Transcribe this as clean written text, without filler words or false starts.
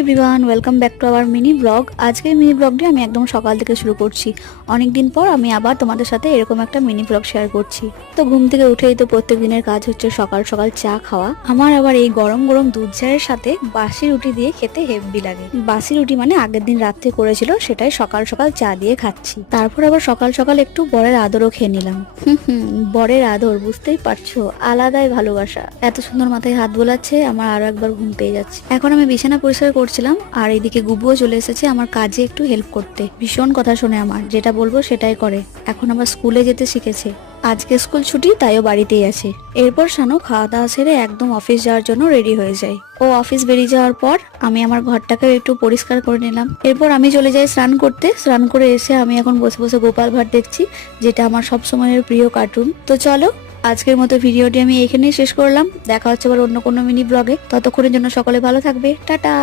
Everyone, welcome back to our mini blog. আজকের mini ব্লগটি আমি একদম সকাল থেকে শুরু করছি। অনেকদিন পর আমি আবার তোমাদের সাথে এরকম একটা মিনি ব্লগ শেয়ার করছি। তো ঘুম থেকে উঠেই তো প্রত্যেক দিনের কাজ হচ্ছে সকাল সকাল চা খাওয়া। আমার আবার এই গরম গরম দুধ চায়ের সাথে বাসি রুটি দিয়ে খেতে হেভি লাগে। বাসি রুটি মানে আগের দিন রাত্রে করেছিল, সেটাই সকাল সকাল চা দিয়ে খাচ্ছি। তারপর আবার সকাল সকাল একটু বরের আদরও খেয়ে নিলাম। বরের আদর বুঝতেই পারছো, আলাদাই ভালোবাসা। এত সুন্দর মাথায় হাত বোলাচ্ছে, আমার আরো একবার ঘুম পেয়ে যাচ্ছে। এখন আমি বিছানা পরিষ্কার করছিলাম, আর এইদিকে গুবুও চলে এসেছে আমার কাজে একটু হেল্প করতে। ভীষণ কথা শুনে আমার, যেটা বলবো সেটাই করে। এখন আবার স্কুলে যেতে শিখেছে। আজকে স্কুল ছুটি, তাইও বাড়িতেই আছে। এরপর শানু খাওয়া দাওয়া সেরে একদম অফিস যাওয়ার জন্য রেডি হয়ে যায়। ও অফিস বেরিয়ে যাওয়ার পর আমি আমার ঘরটাকে একটু পরিষ্কার করে নিলাম। এরপর আমি চলে যাই স্নান করতে। স্নান করে এসে আমি এখন বসে বসে গোপাল ভাঁড় দেখছি, যেটা আমার সব সময়ের প্রিয় কার্টুন। তো চলো, আজকের মতো ভিডিওটি আমি এখানেই শেষ করলাম। দেখা হচ্ছে আবার অন্য কোনো মিনি ব্লগে। ততক্ষণের জন্য সকলে ভালো থাকবে। টাটা।